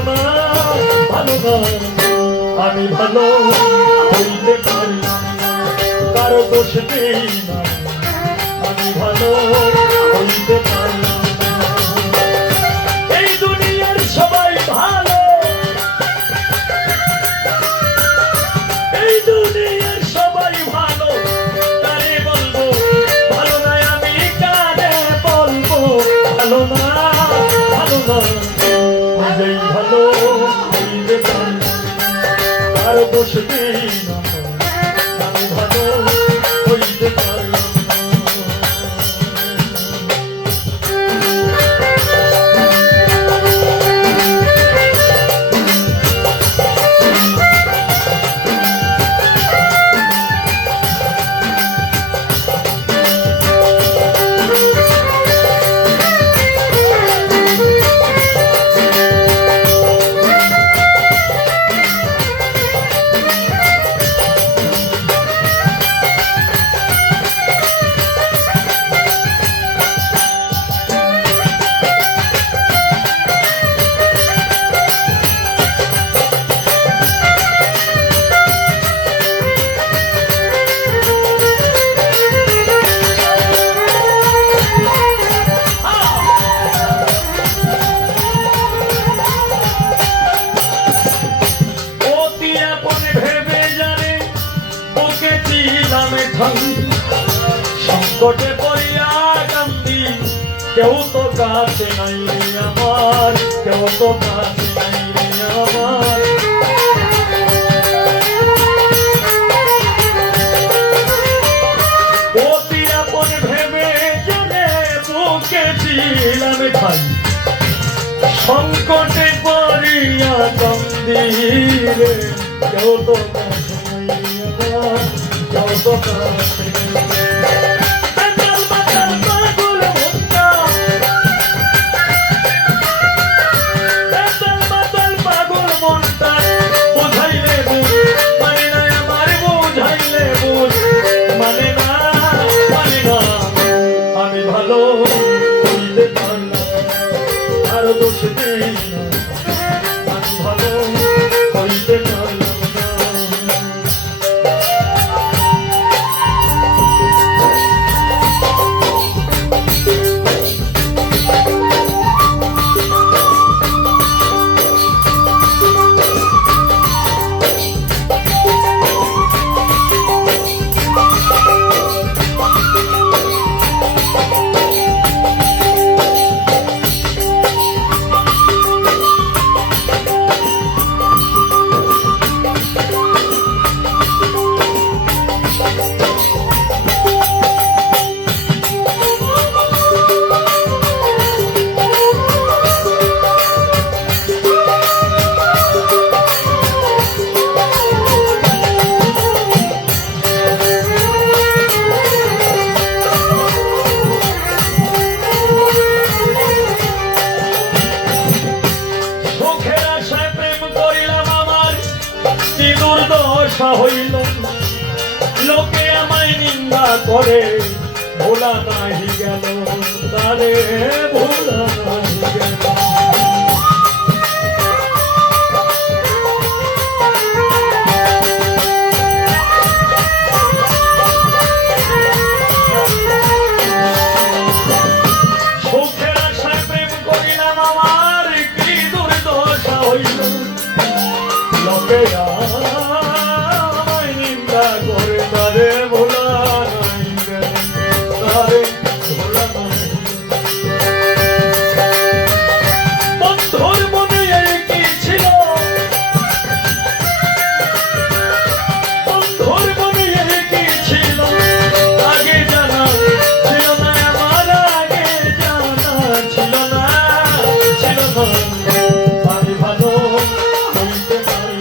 না ভালো না আমি ভালো হইতে পারি না কারো দোষ নেই না আমি ভালো হইতে পারি না এই দুনিয়ার সবাই ভালো এই দুনিয়ার সবাই ভালো তারে বলবো ভালো না আমি কারে বলবো ভালো না নিজেই ভালো হইতে পারি কার দোষ নেই না আমি ভালো হইতে পারি সংকটে পড়িয়া কান্দি কেউ তো কাছে নাই আমার কেউ তো কাছে নাই আমার অতি আপন ভেবে জানে বুকে ছিলাম ঠাই সংকটে পড়িয়া কান্দি রে কেউ তো কাছে নাই আমার কেউ তো কাছে নাই দোষ নেই না আমি ভালো হইতে পারলাম হইল লোকে আমায় নিন্দা করে ভোলা নাহি গেল তারে ভোলা নাহি গেল সুখের আশায় প্রেম করিলাম আমার কি দুর্দশা হইল লোকে করে তারে ভোলা নাই তারে ভোলা নাই বন্ধুর মনে কি ছিল বন্ধুর মনে কি ছিল আগে জানা ছিল না আমার আগে জানা ছিল না আমি ভালো হইতে পারি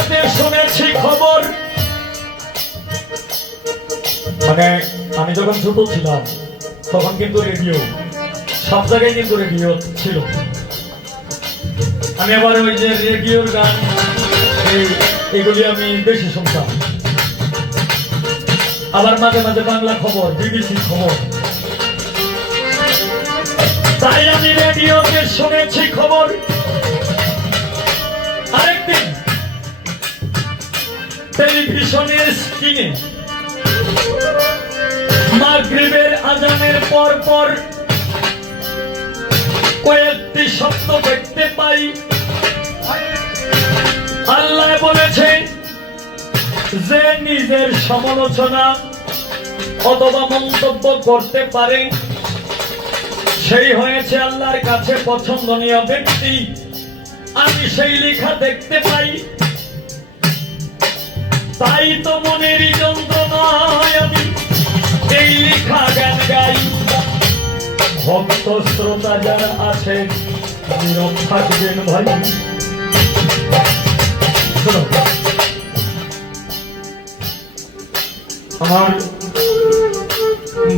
রেডিওতে শুনেছি খবর, মানে আমি যখন ছোট ছিলাম তখন কিন্তু রেডিও সব জায়গায় কিন্তু রেডিও ছিল। আমি আবার ওই যে রেডিওর গান এগুলি আমি বেশি শুনতাম। আবার মাঝে মাঝে বাংলা খবর, বিবিসি খবর। তাই আমি রেডিওতে শুনেছি খবর। আরেকদিন টেলিভিশনের স্ক্রিনে মাগরিবের আজানের পর পর কয়েকটি শব্দ দেখতে পাই। আল্লাহ বলেছেন যে নিজের সমালোচনা অথবা মন্তব্য করতে পারে সেই হয়েছে আল্লাহর কাছে পছন্দনীয় ব্যক্তি। আমি সেই লেখা দেখতে পাই, তাই তো মনের যন্ত্রণায় আমি এই লেখা গান গাই। ভক্ত শ্রোতা যারা আছেন নীরব থাকবেন ভাই। আমার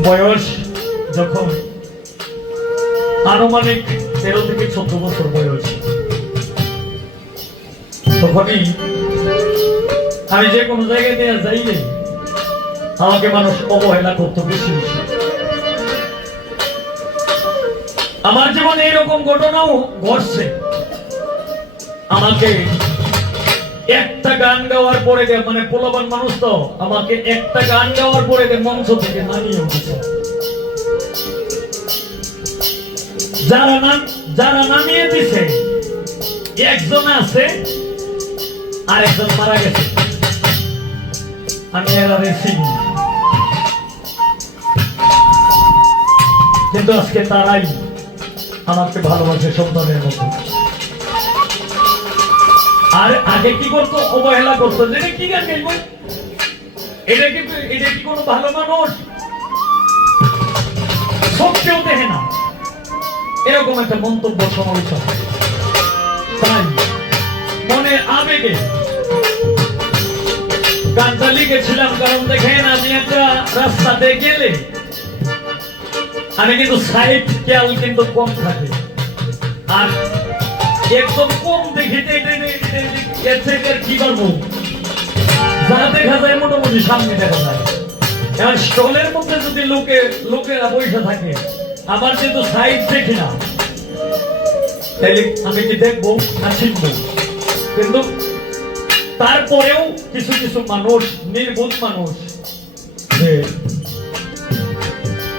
বয়স যখন আনুমানিক 13 থেকে 14 বছর বয়স, তখনই আমি যে কোনো জায়গায় নিয়ে যাইলে আমাকে মানুষ অবহেলা করতো বেশি বেশি। আমার জীবনে এরকম ঘটনাও ঘটছে। আমাকে একটা গান গাওয়ার পরে মানে পোলাবান মানুষ তো আমাকে একটা গান গাওয়ার পরে মঞ্চ থেকে নামিয়ে উঠেছে। যারা নামিয়ে দিছে একজন আছে আর একজন মারা গেছে। আমি এরা চিনি, কিন্তু আজকে তারাই আমাকে ভালোবাসে সন্তানের মতো। আর আগে কি করতো? অবহেলা করতো, যে কি গান গাইব, এটা কি কোনো ভালো মানুষ? সব কেউ দেখে না, এরকম একটা মন্তব্য সমালোচনা। তাই মনে আবেগে গানটা লিখেছিলাম। কারণ দেখেন, আমি একটা রাস্তাতে গেলে আমি কিন্তু সাইড খেয়াল কিন্তু কম থাকে, আর একদম কম দেখি কি করবো, যা দেখা যায় মোটামুটি সামনে দেখা যায়। এবার স্টলের মধ্যে যদি লোকেরা বসে থাকে, আমার যেহেতু সাইড দেখি না, তাইলে আমি কি দেখবো না শিখবো? কিন্তু তারপরেও কিছু কিছু মানুষ, নির্বোধ মানুষ, যে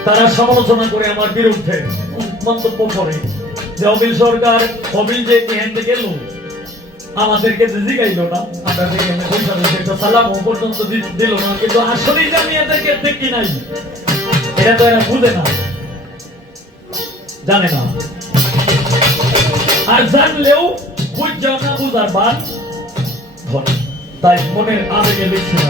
তারা সমালোচনা করে আমার বিরুদ্ধে মন্তব্য করে যে অবিল সরকার, অবিল যে এখান থেকে গেল আমাদেরকে জিগাইল না, আপনাদেরকে একটা সালাম পর্যন্ত দিল না। কিন্তু আসলেই যে আমি এদেরকে দেখি নাই, এটা তো এরা বুঝে না, জানে না। আর জানলেও বুঝাও না, বুঝার বাদ। তাই মনের আবেগে লিখছি না।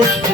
Push